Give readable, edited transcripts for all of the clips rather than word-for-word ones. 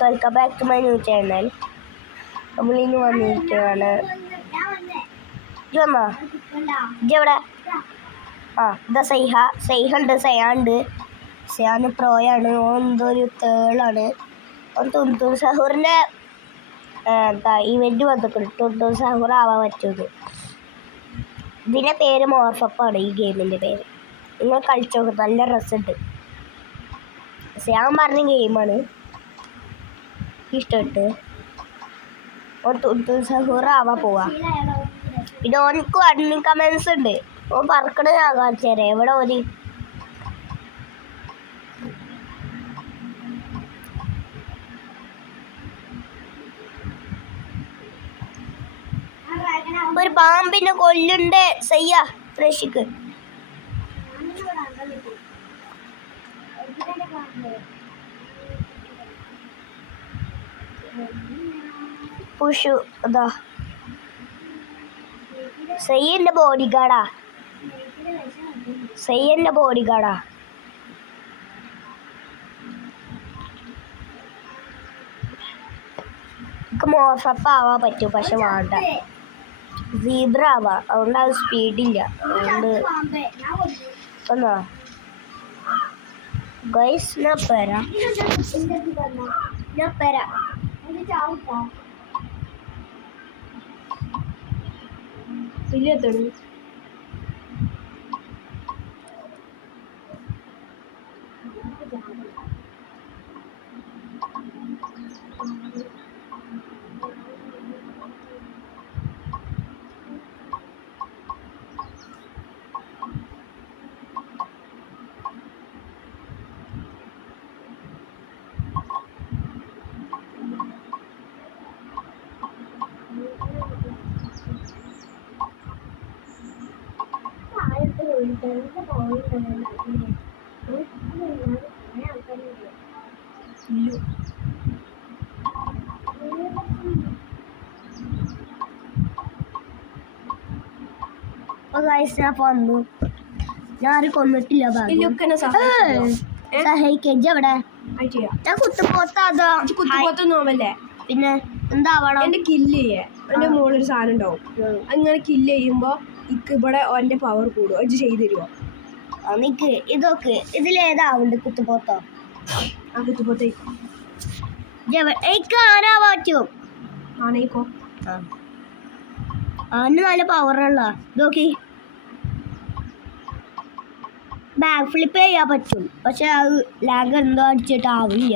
Guys, welcome back to my new channel. നമ്മളിന്ന് വന്നിരിക്കുകയാണ്. ഇജെവിടെ? ഇതാ സൈഹുണ്ട്, സയാണ്ട്. സയാന് പ്രോയാണ്. ഓൻ എന്തോ ഒരു തേളാണ്. ഓൻ തുണ്ടൂർ സഹൂറിൻ്റെ ഇവൻറ്റ് വന്നിട്ടുണ്ട്. തുണ്ടൂർ സഹൂർ ആവാൻ പറ്റുന്നത്. ഇതിൻ്റെ പേര് മോർഫപ്പാണ്, ഈ ഗെയിമിൻ്റെ പേര്. നിങ്ങൾ കളിച്ചു നോക്കും, നല്ല രസമുണ്ട്. സയാൻ പറഞ്ഞ ഗെയിമാണ്, ഇഷ്ടപ്പെട്ട്. ഓൻ തുണ്ടൂർ സഹൂർ ആവാൻ പോവാ. പിന്നെ ഓനക്ക് അഡ്മിൻ കമൻസ് ഉണ്ട്. ഓൻ പറക്കണ ഞാൻ കാണിച്ചു തരാം. എവിടെ ഓന്? ഒരു പാമ്പിനെ കൊല്ലുണ്ട് സയ്യ റഷിക്ക്. പുഷു അതാ സയ്യന്റെ ബോഡി ഗാർഡാ. സയ്യന്റെ ബോഡി ഗാർഡാ. എനിക്ക് മോർഫപ്പ് ആവാൻ പറ്റും, പക്ഷെ വേണ്ട, സീബ്ര ആവാ. അതുകൊണ്ട് അത് സ്പീഡില്ല. അതുകൊണ്ട് ഒന്നാ ഗൈസ് ഞാൻ വരാം. ഇല്ലത്തോളൂ. വന്നു. ഞാൻ കൊന്നിട്ടില്ല. സഹായിക്കെവിടെ? ഞാൻ കുത്തുപോത്താ. പിന്നെ എന്താവണം? എന്റെ കില്ല് ചെയ്യേ എന്റെ മുകളിലൊരു സാധനം ഉണ്ടാവും. അങ്ങനെ കില്ല് ചെയ്യുമ്പോ ഇക്ക് ഇവിടെ ഓന്റെ പവർ കൂടും. അത് ചെയ്ത് തരുമോ? നിക്ക് ഇതൊക്കെ ഇതിലേതാവുണ്ട്? കുത്തുപോത്തോ? ആ കുത്തുപോത്തേ ആനാ പറ്റും. ആനയിക്കോ? ആന് നല്ല പവറുള്ള നോക്കി. ബാക്ക് ഫ്ലിപ്പ് ചെയ്യാൻ പറ്റും, പക്ഷെ അത് ലാഗ് എന്തോ അടിച്ചിട്ടാവില്ല.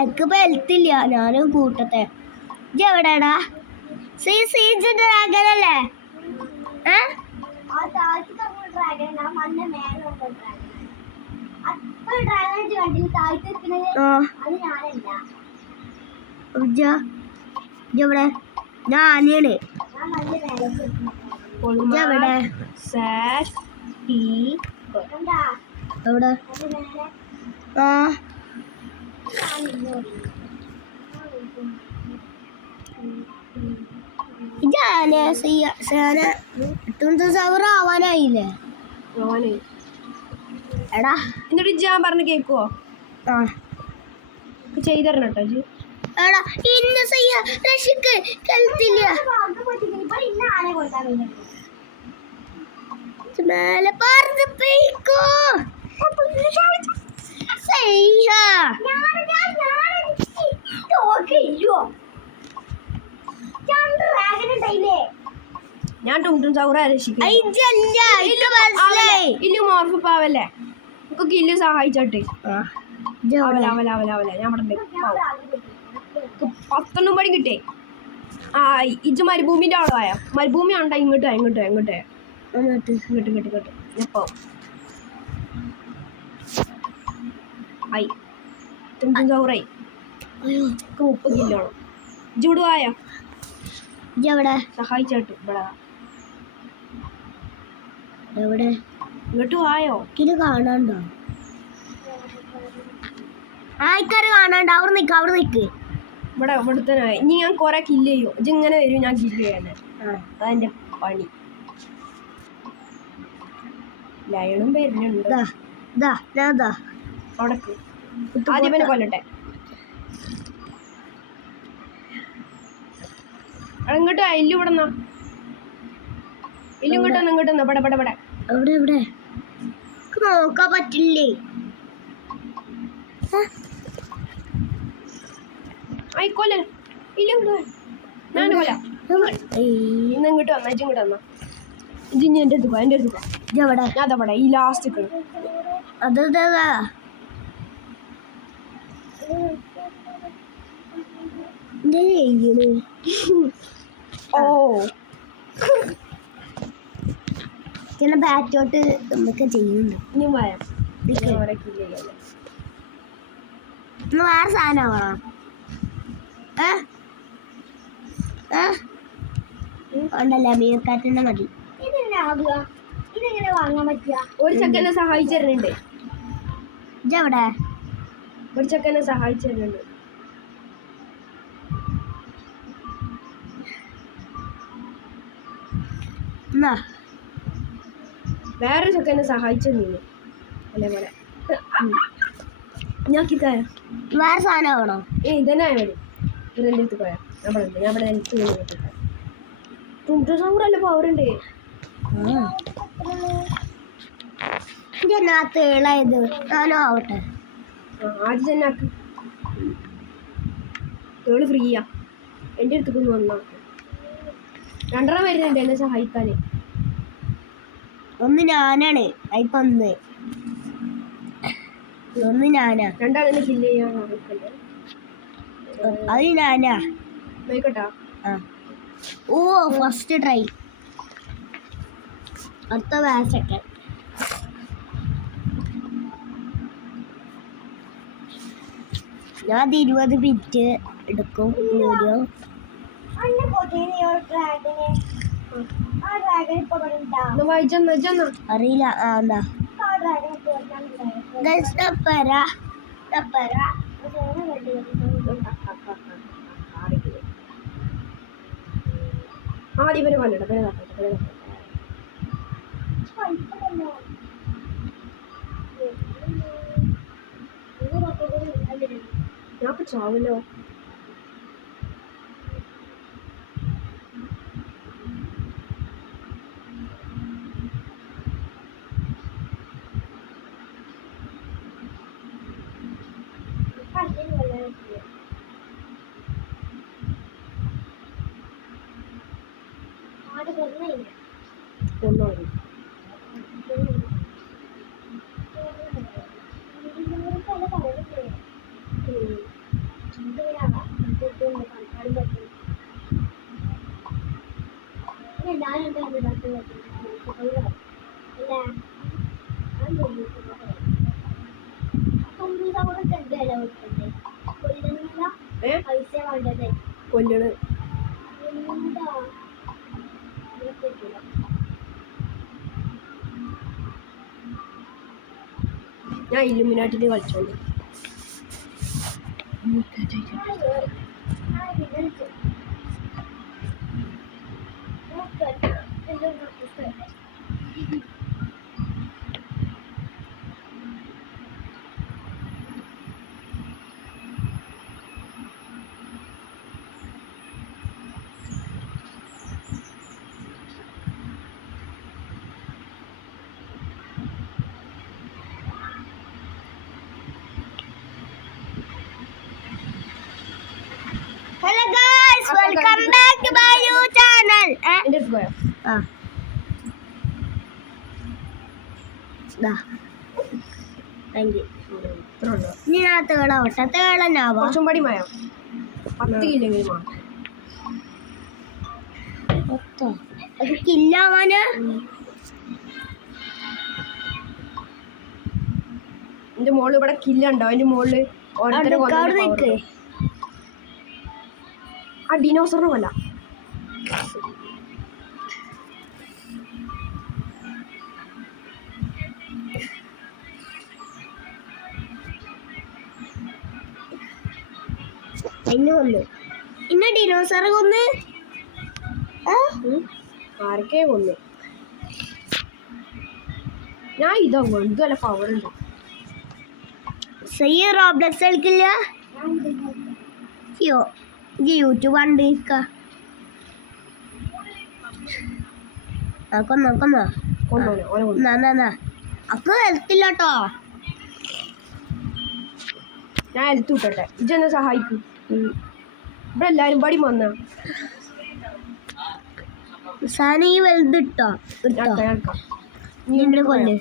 എനിക്ക് ബെൽത്തില്ല. ഞാനും കൂട്ടത്തെ. എവിടെടാ? ഡ്രാഗനല്ലേ? എവിടെ? ഞാനാണ്. എവിടെ? എവിടെ? ആവാനായില്ലേ? എടാ എന്നിട്ട് ഞാൻ പറഞ്ഞ കേക്കുവോ? ചെയ്തരണം കേട്ടോ. എടാ ഇന്ന രക്ഷിക്ക് കെൽത്തില്ല. മേലെ പറന്നിപ്പോ ഞാൻ ടൂട്ടും സൗറ രക്ഷിക്കും. മോർഫപ്പാവല്ലേ? നമുക്ക് കില്ല് സഹായിച്ചോട്ടെ. ഞാൻ ഇവിടെ 10 പണി കിട്ടേ. ഇജ് മരുഭൂമിന്റെ അവിടെ ആയ മരുഭൂമി ഉണ്ടോ? ഇങ്ങോട്ടോ എപ്പോ ആയി? ടൂട്ടും സൗറായി 30 കില്ലോണം. ഇജൂട് ആയോ? സഹായിച്ചോട്ട് എവിടെ? ഇങ്ങോട്ടും ആയോ? ഇത് കാണാണ്ടോ? ആൾക്കാര് കാണാണ്ട്. അവിടെ നിക്ക്. ഇവിടെ തന്നെ. ഇനി ഞാൻ കൊറേ കില്ല് ചെയ്യും. ഇങ്ങനെ വരും, ഞാൻ കില്ല് ചെയ്യാൻ. അതെന്റെ പണി. ലയണും വരുന്നുണ്ട്. അവിടെ ആദ്യം കൊല്ലട്ടെ. ഇങ്ങോട്ട് ഇല്ല ഇവിടെ നിന്നാ ഇല്ല ഇങ്ങോട്ട് വന്നാ പട എവിടെ എവിടെ നോക്കാൻ പറ്റില്ലേ ആയിക്കോലെ ഇല്ല ഇവിടെ ഞാൻ കൊല്ലാം ഇന്ന് ഇങ്ങോട്ട് വന്നാ ഇങ്ങോട്ട് വന്നാ ഇനി എൻ്റെ അടുത്ത് ഇതെവിടെ ഞാൻ അതവിടെ ഈ ലാസ്റ്റ് അതാ ഓ ചില ബാറ്റോട്ട് നമുക്ക് ചെയ്യുന്നുണ്ട് ഇനി വരാം വേറെ സാധനമാണോ ഉണ്ടല്ലേ മീർക്കാറ്റിന്റെ മതി ഇതെങ്ങനെ വാങ്ങാൻ പറ്റുക ഒരു ചെക്കനെ സഹായിച്ചു തരുന്നുണ്ട് ഇതെവിടെ ഒരു ചെക്കനെ സഹായിച്ചു തരുന്നുണ്ട് എന്നാ വേറൊരു ചെക്കനെ സഹായിച്ചു തന്നു അതേപോലെ ഞാൻ കിട്ടായ വേറെ സാധനമാണോ ഇതന്നെ മതി ഇവരെൻ്റെ അടുത്ത് പോയാ ഞാൻ ഇവിടെ സൗറല്ല പവറുണ്ട് ഇതിനകത്ത് ഇളയത് ഞാനോ ആവട്ടെ ആദ്യം തന്നെ ആക്ക് ഇവള് ഫ്രീയാ എൻ്റെ അടുത്തേക്ക് വന്നാ രണ്ടെണ്ണം വരുന്നുണ്ട് എന്നെ സഹായിക്കാൻ ഒന്ന് ഞാനാണ് ഇപ്പൊ ഒന്ന് ഞാനാ രണ്ടാളെന്നെ കില്ല് ചെയ്യാൻ അത് ഞാനാ നോക്കട്ടാ ഓ ഫസ്റ്റ് ട്രൈ അടുത്ത വേറെ സെക്കൻഡ് ഞാൻ 20 മിനിറ്റ് എടുക്കും വീഡിയോ അറിയില്ല എന്താ ഇവര് വന്നിട്ട് ഞാൻ ചാവല്ലോ ഒന്നോ കൊല്ലണ് ഞാൻ ഇല്ലുമിനാട്ടിൽ കളിച്ചോണ്ട് Hello guys, welcome back to my new channel. എൻ്റെ അടുത്ത് പോയോ താങ്ക് യു ഇത്ര ഉണ്ടോ ഇനി ഞാൻ തേളാവട്ടെ തേളനാവാ കുറച്ചും പടി മയോ 10 കില്ലെങ്കിലും വേണം അത് കില്ലാവാന് എൻ്റെ മോള് ഇവിടെ കില്ലുണ്ടോ അതിൻ്റെ മുകളിൽ ഓരോരുത്തരെ നിൽക്ക് ആ ഡിനോസറിന് കൊല്ല അതിന് കൊന്നു ഇന്ന ഡിനോസറെ കൊന്ന് ആരൊക്കെ കൊന്നു ഞാൻ ഇതോ ഇതുവല്ല പവർ ഉണ്ട് സയ്യ റോബ്ലക്സ് കളിക്കില്ല അയ്യോ ഇത് യൂട്യൂബ് കണ്ടിരിക്ക കൊന്നോ കൊന്നോനെ ഓനെ കൊന്നു. എന്നാ അപ്പൊ ഹെൽത്തില്ല കേട്ടോ. ഞാൻ ഹെൽത്ത് വിട്ടട്ടെ, ഇജ്ജെന്നെ സഹായിക്കും. ഇവിടെ എല്ലാരും പാടി വന്ന സാധനം ഈ വലുത് ഇട്ടോ നിന്റെ കൊല്ല്.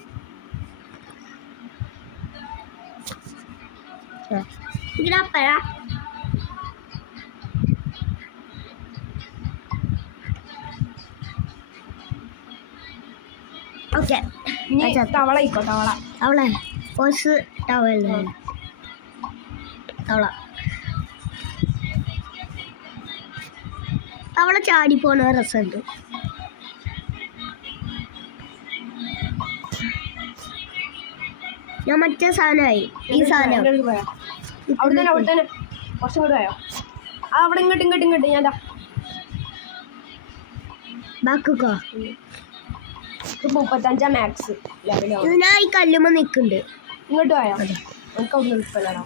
ഇതിനപ്പഴാ ഓക്കെ. തവള അവളെ കോഴ്സ് ടവല്ലേ തവള തവള ചാടി പോണ രസമുണ്ട്. ഞാൻ മറ്റേ സാധനമായി ഈ സാധനം അവിടെ തന്നെ കുറച്ചും കൂടെ ആയോ? അവിടെ ഇങ്ങോട്ട് ഞാൻ ബാക്കോ 35 മാക്സ് ലെവലോ. ഇത് ഞാൻ ഈ കല്ലുമ്പോ നിക്കുന്നുണ്ട്. ഇങ്ങോട്ട് പോയോ? നമുക്ക് അവിടെ നിൽപ്പല്ലോ.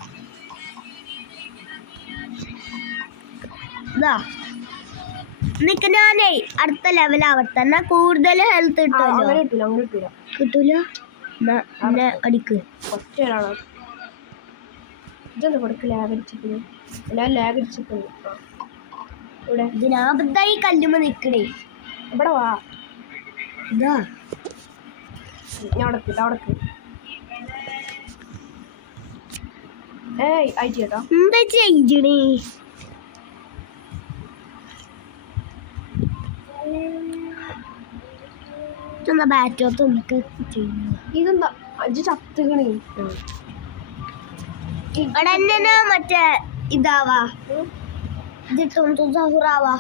ഇതാ നിക്ക്, ഞാനേ അടുത്ത ലെവലാവട്ടെ എന്നാ കൂടുതൽ ഹെൽത്ത് കിട്ടുമല്ലോ. അങ്ങനെ കിട്ടൂല കിട്ടൂല. എന്നാ അടിക്ക്. ഒറ്റയാളാണോ ഇതൊന്ന് കൊടുക്ക്? ലാഗ് അടിച്ചിട്ട് എല്ലാവരും ലാഗ് അടിച്ചിട്ട് ഇവിടെ ഇതിനാപത്തായി കല്ലുമ്പോ നിക്കണേ. ഇവിടെ വാ. ഇതാ ഞാൻ അവിടക്ക് ഏയ് ആയിട്ട് കേട്ടോ. എന്താ ചെയ്യണേ? ബാറ്റോത്ത് ഇതെന്താ അജ് ചത്തുകണേ? ഇവിടെ മറ്റേ ഇതാവാ ഇതിട്ടുറാവാ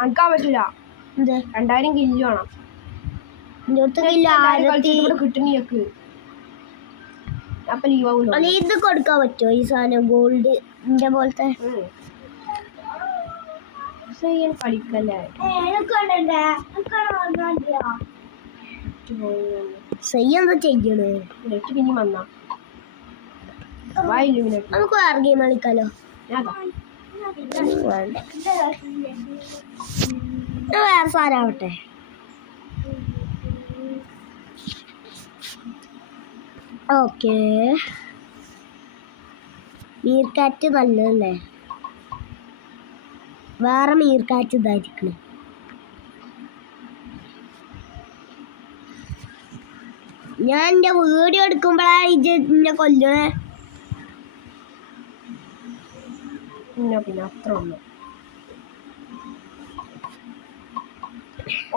അനക്കാൻ പറ്റൂല. എന്ത് 2000 കില്ല് വേണം. കിട്ടുന്നീക്ക് അപ്പൊ ലീവാവൂല. ഇത് കൊടുക്കാൻ പറ്റുമോ ഈ സാധനം? ഗോൾഡ് പോലത്തെ കളിക്കല്ലേ എന്താ ചെയ്യണേ? നെറ്റ് പിന്നെ വന്നാ നമുക്ക് വേറെ ഗെയിം കളിക്കാലോ. വേറെ സാധനമാവട്ടെ. ഓക്കെ, മീർക്കാറ്റ് നല്ലതല്ലേ? വേറെ മീർക്കാറ്റ് ഇതായിരിക്കണം. ഞാൻ എൻ്റെ വീഡിയോ എടുക്കുമ്പോഴാണ് ഇത് എന്നെ കൊല്ലണേ. പിന്നെ അത്ര ഒന്നും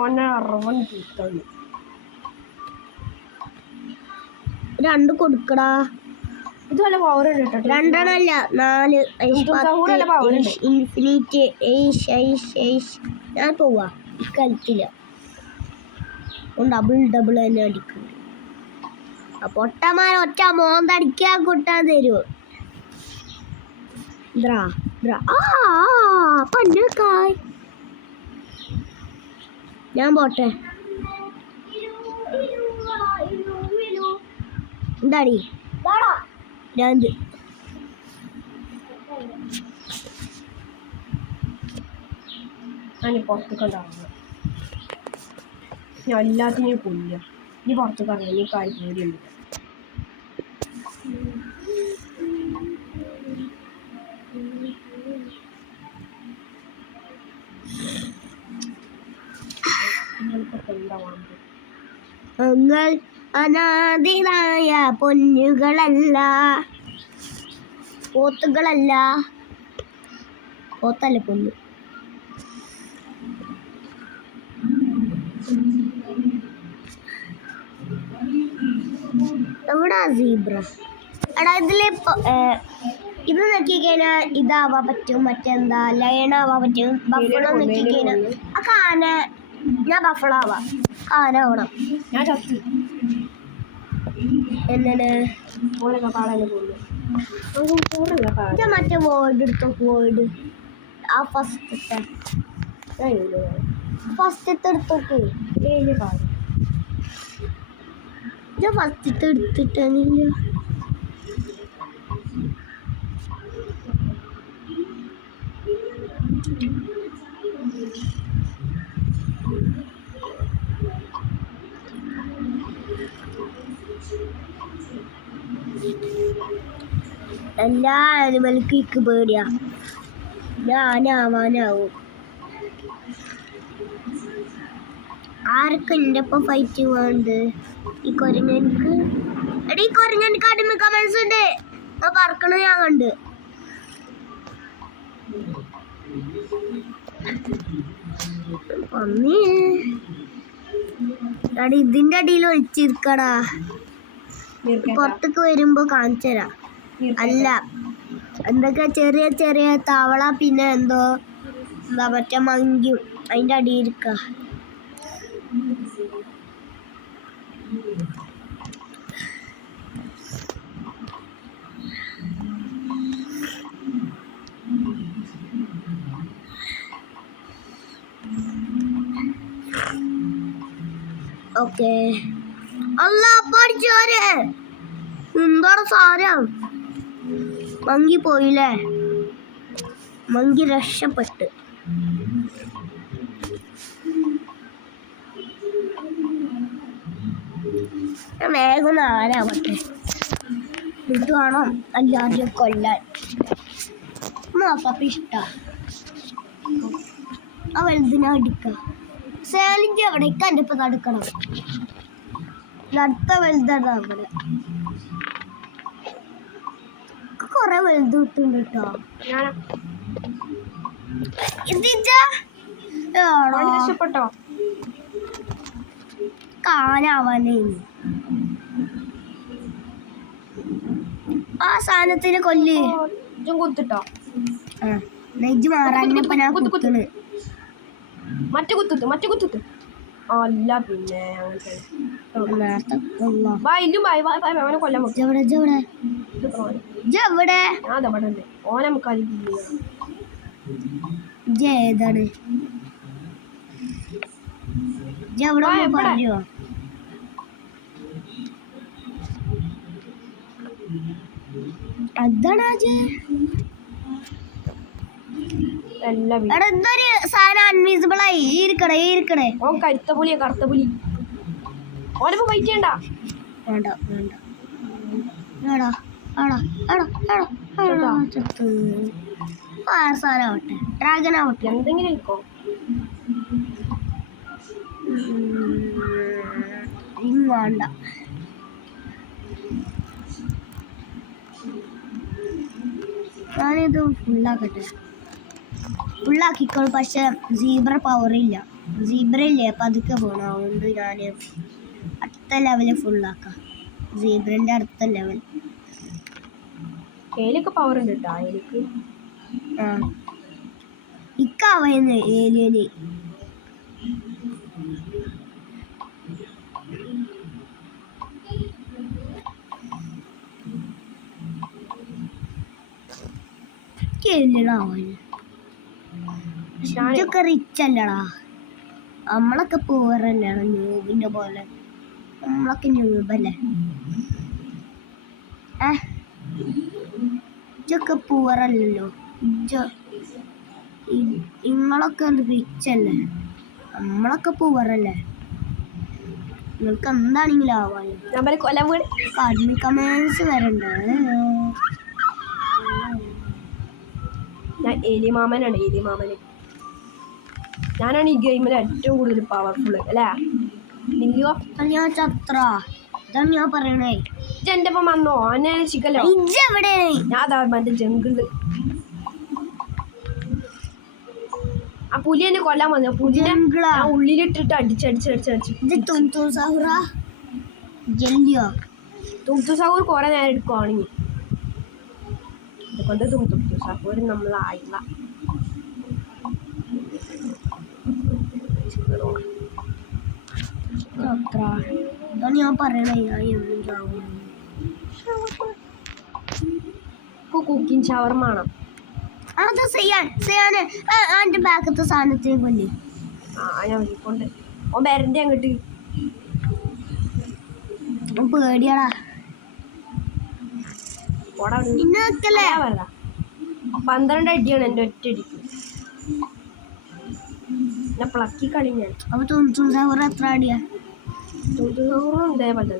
ഓനെ 60 തീർത്താണ്. 2 കൊടുക്കടാ. ഇത് വല്ല പവർ ഉണ്ട് കേട്ടോ. 2 അല്ല 4. ഇൻഫിനിറ്റ് ഞാൻ പോവാ. കളിക്കില്ല. ഡബിൾ തന്നെ അടിക്കും. അപ്പൊ ഒറ്റ മോന്തടിക്കാൻ കൊട്ടാൻ തരുമോ? പന്നക്കായ് ഞാൻ പോട്ടെ. എന്താടി 2 ഞാൻ പുറത്തേക്ക് ഉണ്ടാവുന്നത്. ഞാൻ എല്ലാത്തിനെയും കൊല്ലുക. നീ പുറത്തേക്ക് അറിയാം. നീ കാര്യം പേടിയുണ്ട്. നിങ്ങൾ അനാദിയായ പൊന്നുകളല്ല, പോത്തുകളല്ല. പോത്തല്ല പൊന്നു. എവിടാ സീബ്ര? എടാ ഇതില് ഇത് നോക്കിക്കഴിഞ്ഞാൽ ഇതാവാൻ പറ്റും. മറ്റെന്താ ലയണാവാൻ പറ്റും. ബഫളോ നോക്കിക്കഴിഞ്ഞാൽ ആ കാന ഞാൻ ബഫളോ ആവാം. കാനാവണം. ഞാൻ ചത്ത് എന്നാണ് മറ്റേ വേർഡ് എടുത്തോ. വേർഡ് ആ ഫസ്റ്റത്തെ എടുത്തോക്ക്. ഫസ്റ്റത്തെ എടുത്തിട്ടില്ല. എല്ലാ ആനിമൽക്കും ഇക്ക് പേടിയാ. ഞാനാവാനാവും. ആരൊക്കെ എൻ്റെ ഒപ്പം ഫൈറ്റ് വേണ്ടത്? ഈ കൊരങ്ങനിക്ക് എടീ, കൊരങ്ങനിക്ക് അടിമ കമൻസ് ഉണ്ട്. പറക്കണ ഞാൻ കണ്ട്. പന്നി എടി, ഇതിന്റെ അടിയിൽ ഒളിച്ചിരിക്കടാ. പുറത്തേക്ക് വരുമ്പോ കാണിച്ചു തരാം. അല്ല, എന്തൊക്കെ ചെറിയ ചെറിയ തവള, പിന്നെ എന്തോ എന്താ മറ്റേ മങ്കും അതിന്റെ അടിയിൽ ഇരിക്ക. ഓക്കെ, അല്ല പഠിച്ചോരെ എന്താണ് സാരം. മങ്കി പോയില്ലേ? മങ്കി രക്ഷപ്പെട്ട്. വേഗം ആരാവട്ടെ. ഇത് വേണം എല്ലാവരും കൊല്ലാൻ. നോക്കപ്പ ഇഷ്ട ആ വലുതിനെ അടിക്ക. സേലിഞ്ച് എവിടേക്ക് എൻ്റെ ഇപ്പം നടക്കണം. അടുത്ത വലുതാണ് അവിടെ. കൊറേ വലുത് കിട്ടുന്നുണ്ട് കേട്ടോ. രക്ഷപ്പെട്ടോ? കാലാവാനേ ആ സാധനത്തിന് കൊല്ല്. കുത്തിട്ടോ? നെജ്ജ് മാറാനിപ്പോ ഞാൻ കുത്തണ്. മറ്റേ കുത്തുത്ത്. അല്ല പിന്നെ അവനെ കൊല്ലാൻ ഓനെ ഏതാണ് പറഞ്ഞോ? അതാണ് എന്തൊരു സാധനം അൺവിസിബിൾ ആയി ഇരിക്കണേ. ഓൻ കറുത്ത പുലി. ഓനിപ്പോ ഫൈറ്റ് ചെയ്യണ്ട. വേണ്ട സാധനമാവട്ടെ, ഡ്രാഗൺ ആവട്ടെ, എന്തെങ്കിലും ആയിക്കോ. വേണ്ട. ഞാനിത് ഫുള്ളാക്കിക്കോളൂ. പക്ഷെ സീബ്ര പവറില്ല. സീബ്ര ഇല്ലേ പതുക്കെ പോകണം. അതുകൊണ്ട് ഞാൻ അടുത്ത ലെവല് ഫുള്ളാക്കാം. സീബ്രൻ്റെ അടുത്ത ലെവൽ. ഏലിയൊക്കെ പവർ ഉണ്ട് കേട്ടോ. ഏലിക്ക് ഇക്കാവുന്നു ഏലിയന്. ഇതൊക്കെ റിച്ച് അല്ലടാ. നമ്മളൊക്കെ പോവറല്ലാണ് ന്യൂബിന്റെ പോലെ. നമ്മളൊക്കെ ന്യൂബല്ലേ. ഇതൊക്കെ പോവറല്ലോ. നിങ്ങളൊക്കെ റിച്ച് അല്ലേ, നമ്മളൊക്കെ പോവറല്ലേ. നിങ്ങൾക്ക് എന്താണെങ്കിലും ആവാലോ. കമൻസ് വരണ്ട. ഞാൻ എലിമാമനാണ്. ഞാനാണ് ഈ ഗെയിമിൽ ഏറ്റവും കൂടുതൽ പവർഫുൾ അല്ലേ? ഞാൻ ചത്ര. ഇതാണ് ഞാൻ പറയണേ. എന്റെ ഒപ്പം വന്നോ? എന്നെ രക്ഷിക്കല്ലോ. ഞാൻ മറ്റേ ജംഗിള് ആ പുലി എന്നെ കൊല്ലാൻ വന്നു. പുലിനെ ഉള്ളിലിട്ടിട്ട് അടിച്ച് തുംതുസാവൂർ കുറെ നേരം എടുക്കുവാണെങ്കിൽ അതുകൊണ്ട് തുംതുസാവൂർ നമ്മളായില്ല. ഞാൻ പറയണേ. കുക്കിംഗ് ഷവർമാണ്. അത് ചെയ്യാൻ ബാക്കത്തെ സാധനത്തിന് കൊല്ലേ. ഞാൻ വിളിക്കൊണ്ട് ഓൻ വരണ്ടേ അങ്ങോട്ട്. പേടിയാടാ. 12 അടിയാണ് എൻ്റെ ഒറ്റ അടിക്ക്. എന്നെ പ്ലക്കി കളി ഞാൻ. അപ്പൊ തുംതുസാവൂർ എത്ര അടിയാ? തുംതുസാവൂറും ഇതേപോലെ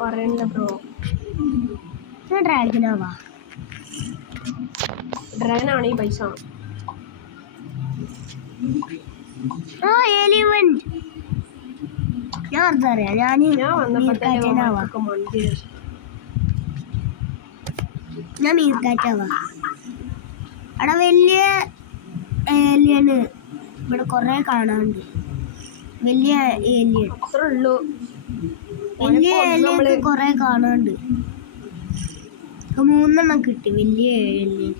പറയണ്ട ബ്രോ. ഞാൻ ഡ്രാഗനാവാ. ഡ്രാഗനാണ് ഈ പൈസ. ആ ഏലിയൻ ഞാൻ അറിയാം. ഞാൻ വന്നപ്പോഴത്തേനാവാ. ഞാൻ മീർക്കാറ്റാവാ. അവിടെ വലിയ ഏലിയന് ഇവിടെ കൊറേ കാണാനുണ്ട്. വലിയ ഏലിയൻ അത്രേ ഉള്ളൂ. വലിയ ഏലിയൻ കൊറേ കാണാനുണ്ട്. 3 കിട്ടി വലിയ ഏലിയൻ.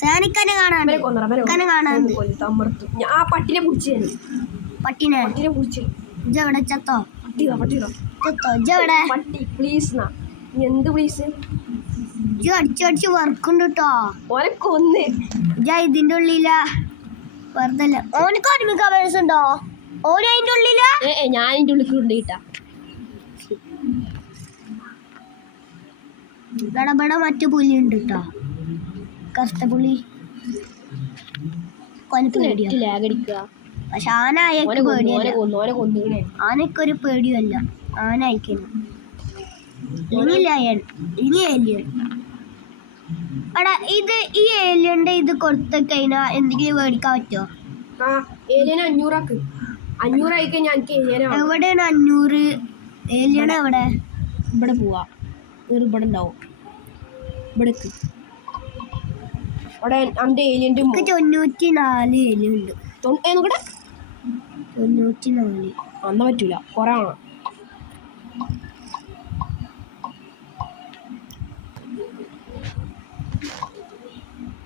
സാനിക്കനെ കാണാണ്ട് കാണാണ്ട്. ആ പട്ടിനെ പിടിച്ചു. പട്ടിനെ പിടിച്ചു. ഇജവിടെ ചത്തോ? ചത്തോ ഇജവിടെ? പട്ടി പ്ലീസ്. എന്ത് പ്ലീസ്? ഇജ് അടിച്ചടിച്ച് വർക്കുണ്ട് കേട്ടോ. ഓനെ കൊന്ന്. ഇജ ഇതിന്റെ ഉള്ളില വെറുതെ ഓനക്ക് ഒരുമിക്കാൻ മനസ്സുണ്ടോ? ഓന് അതിന്റെ ഉള്ളില. ഞാൻ അതിന്റെ ഉള്ളിൽ കൊണ്ടിട്ടാ. ഇവിടെ മറ്റു പുലി ഉണ്ട് കേട്ടോ. കറുത്ത പുലി. പക്ഷെ ആനയ്ക്ക് പേടിയല്ല. ആനക്കൊരു പേടിയല്ല. ആന അയക്കുന്നു. ഇനി ഏലിയൻ. എടാ ഇത് ഈ ഏലിയന്റെ ഇത് കൊടുത്തു കഴിഞ്ഞാ എന്തെങ്കിലും മേടിക്കാൻ പറ്റുമോ? ഏലിയൻ 500 500 ആയി കഴിഞ്ഞാൽ എവിടെയാണ് 500? ഏലിയൻ എവിടെ? ഇവിടെ പോവാ. ഇവിടെ ഉണ്ടാവും. ഇവിടെ അവിടെ എൻ്റെ ഏലിയൻ്റെ 94 ഏലിയൻ ഉണ്ട്. 94 അന്ന പറ്റൂല. കുറേ ആണ്.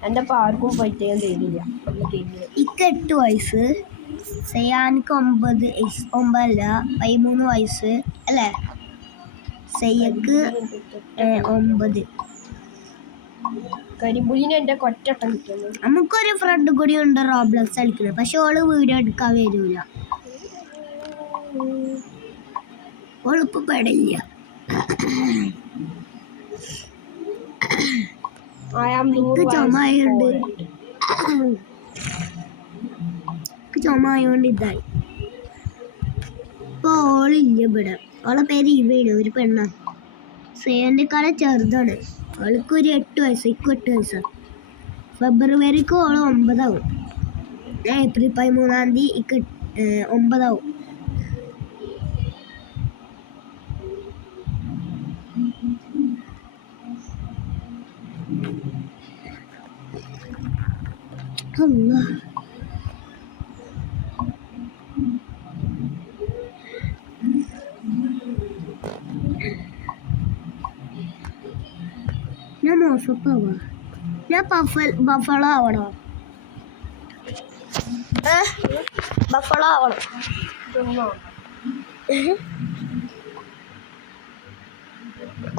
എൻ്റെ അപ്പം ആർക്കും ഫൈറ്റ് ചെയ്യാൻ തരില്ല. ഇക്ക് 8 വയസ്സ്. സയാനിക്ക് 9 13 വയസ്സ് അല്ലേ? സയ്യക്ക് 9. കരിമ്പുലിനെ എൻ്റെ കൊറ്റട്ടം കിട്ടുന്നു. നമുക്കൊരു ഫ്രണ്ട് കൂടി ഉണ്ട് റോബ്ലോക്സ് കളിക്കുന്നത്. പക്ഷെ ഓള് വീഡിയോ എടുക്കാൻ വരൂല. ഓളിപ്പോ പെടില്ല. ചുമയോണ്ട് ഇതായി. ഇപ്പൊ ഓളില്ല ഇവിടെ. ഓളെ പേര് ഇവയാണ്. ഒരു പെണ്ണ. സേന്റെ കാല ചെറുതാണ്. അവൾക്കൊരു 8 വയസ്സ്. ഇക്കും 8 വയസ്സാണ്. ഫെബ്രുവരിക്ക് ഓള് 9 ആവും. ഏപ്രിൽ 13 ഇക്ക് 9 ആവും. ഞാൻ മോശപ്പാവാ. ഞാൻ ബഫളോ ആവണോ? ബഫളോ ആവണം.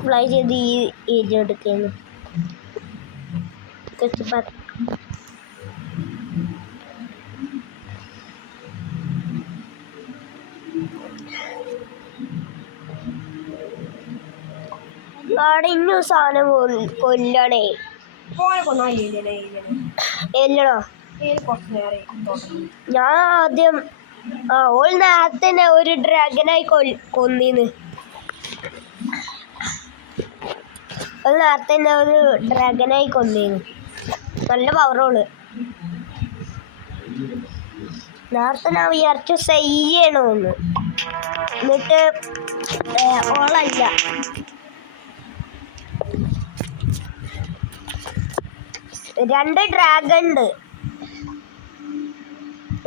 ഫ്ലൈ ചെയ്ത് ഈ ഏരിയ എടുക്കുന്നു. അവിടെ ഇന്നും സാധനം കൊല്ലണേ. എല്ലണോ? ഞാൻ ആദ്യം ഓൾ നേരത്തെ ഒരു ഡ്രാഗനായി കൊന്നീന്ന്. ഓൾ നേരത്തെ ഒരു ഡ്രാഗനായി കൊന്നീന്ന്. നല്ല പവറോള്. നേരത്തെ ഞാൻ വിചാരിച്ചു ചെയ്യണമെന്ന്. എന്നിട്ട് ഓളല്ല. രണ്ട് ഡ്രാഗൺ ഉണ്ട്.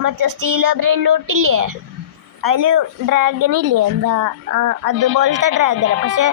മറ്റേ സ്റ്റീലോ ബ്രെയിൻ നോട്ടില്ലേ, അതില് ഡ്രാഗൺ ഇല്ലേ, എന്താ അതുപോലത്തെ ഡ്രാഗൺ. പക്ഷെ